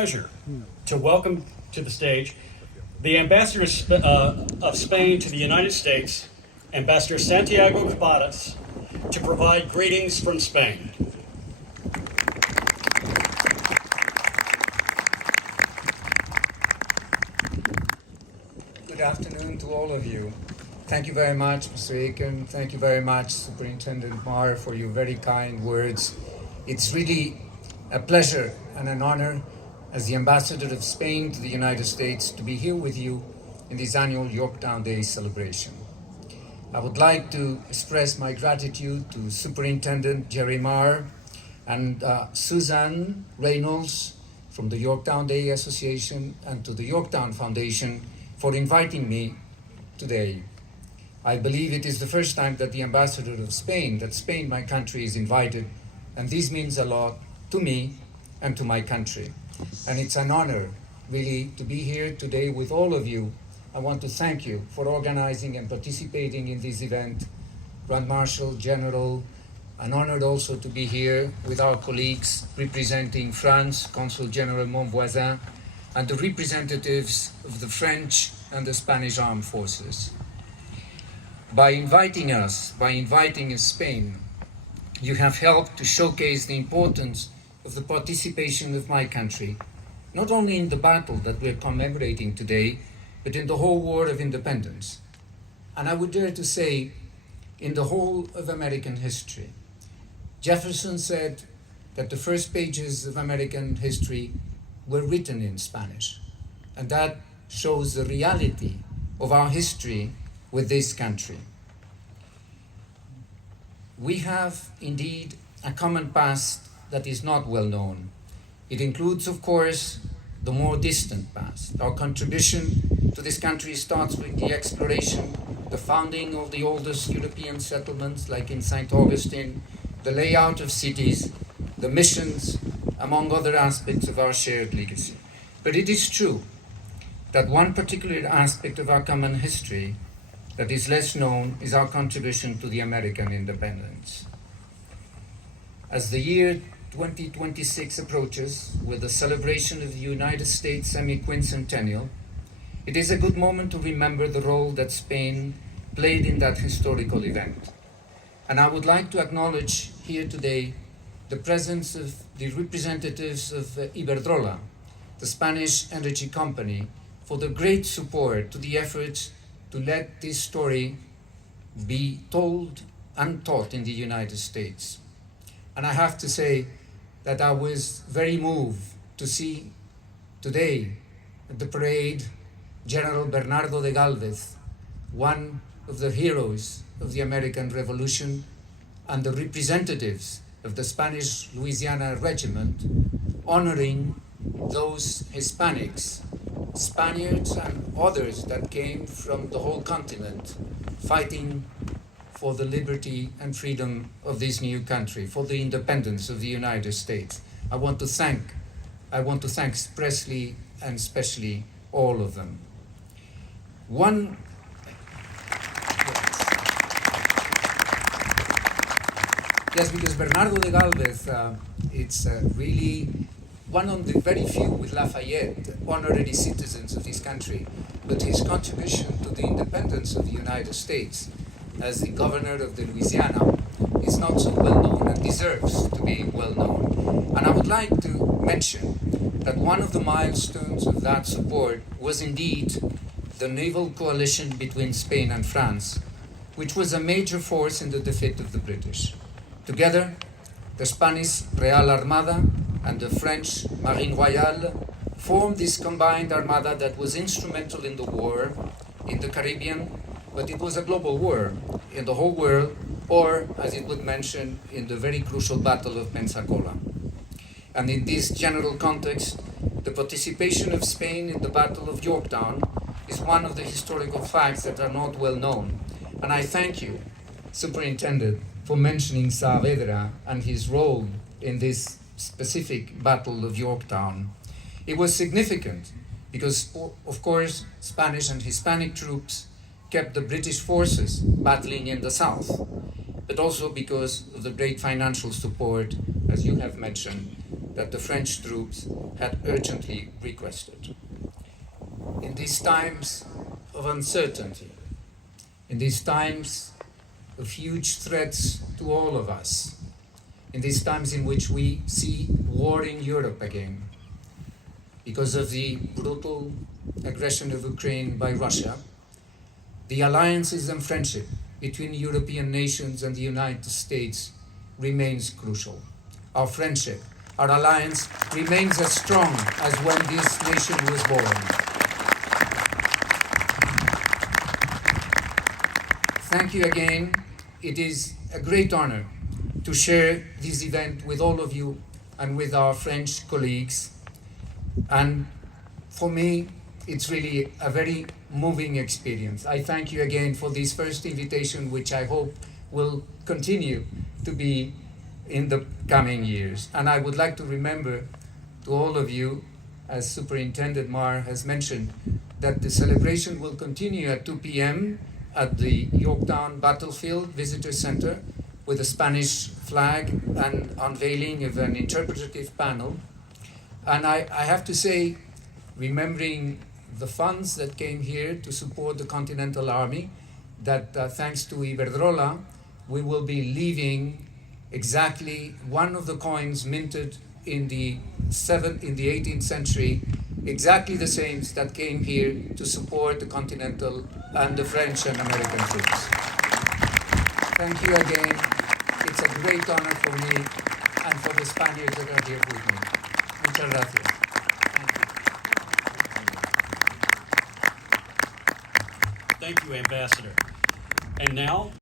Pleasure to welcome to the stage the Ambassador of Spain to the United States, Ambassador Santiago Cabanas, to provide greetings from Spain. Good afternoon to all of you. Thank you very much, Mr. Aiken. Thank you very much, Superintendent Marr, for your very kind words. It's really a pleasure and an honor as the Ambassador of Spain to the United States to be here with you in this annual Yorktown Day celebration. I would like to express my gratitude to Superintendent Jerry Marr and Suzanne Reynolds from the Yorktown Day Association and to the Yorktown Foundation for inviting me today. I believe it is the first time that the Ambassador of Spain, my country, is invited, and this means a lot to me and to my country. And it's an honor, really, to be here today with all of you. I want to thank you for organizing and participating in this event. Grand Marshal, General, an honor also to be here with our colleagues representing France, Consul General Montvoisin, and the representatives of the French and the Spanish armed forces. By inviting Spain, you have helped to showcase the importance of the participation of my country, not only in the battle that we're commemorating today, but in the whole war of independence. And I would dare to say, in the whole of American history. Jefferson said that the first pages of American history were written in Spanish, and that shows the reality of our history with this country. We have indeed a common past that is not well known. It includes, of course, the more distant past. Our contribution to this country starts with the exploration, the founding of the oldest European settlements, like in St. Augustine, the layout of cities, the missions, among other aspects of our shared legacy. But it is true that one particular aspect of our common history that is less known is our contribution to the American independence. As the year 2026 approaches, with the celebration of the United States semi-quincentennial, it is a good moment to remember the role that Spain played in that historical event. And I would like to acknowledge here today the presence of the representatives of Iberdrola, the Spanish energy company, for the great support to the efforts to let this story be told and taught in the United States. And I have to say that I was very moved to see today at the parade General Bernardo de Galvez, one of the heroes of the American Revolution, and the representatives of the Spanish Louisiana Regiment honoring those Hispanics, Spaniards and others that came from the whole continent fighting for the liberty and freedom of this new country, for the independence of the United States. I want to thank expressly and especially all of them. Yes, because Bernardo de Galvez, it's really one of the very few with Lafayette honorary citizens of this country, but his contribution to the independence of the United States as the governor of the Louisiana is not so well known and deserves to be well known. And I would like to mention that one of the milestones of that support was indeed the naval coalition between Spain and France, which was a major force in the defeat of the British. Together, the Spanish Real Armada and the French Marine Royale formed this combined armada that was instrumental in the war in the Caribbean, but it was a global war in the whole world, or, as it would mention, in the very crucial Battle of Pensacola. And in this general context, the participation of Spain in the Battle of Yorktown is one of the historical facts that are not well known. And I thank you, Superintendent, for mentioning Saavedra and his role in this specific Battle of Yorktown. It was significant because, of course, Spanish and Hispanic troops kept the British forces battling in the south, but also because of the great financial support, as you have mentioned, that the French troops had urgently requested. In these times of uncertainty, in these times of huge threats to all of us, in these times in which we see war in Europe again, because of the brutal aggression of Ukraine by Russia, the alliances and friendship between European nations and the United States remains crucial. Our friendship, our alliance remains as strong as when this nation was born. Thank you again. It is a great honor to share this event with all of you and with our French colleagues. And for me, it's really a very moving experience. I thank you again for this first invitation, which I hope will continue to be in the coming years. And I would like to remember to all of you, as Superintendent Mar has mentioned, that the celebration will continue at 2 p.m. at the Yorktown Battlefield Visitor Center with a Spanish flag and unveiling of an interpretative panel. And I have to say, remembering the funds that came here to support the Continental Army, that thanks to Iberdrola, we will be leaving exactly one of the coins minted in the 18th century, exactly the same that came here to support the Continental and the French and American troops. Thank you again. It's a great honor for me and for the Spaniards that are here with me. Muchas gracias. Thank you, Ambassador. And now,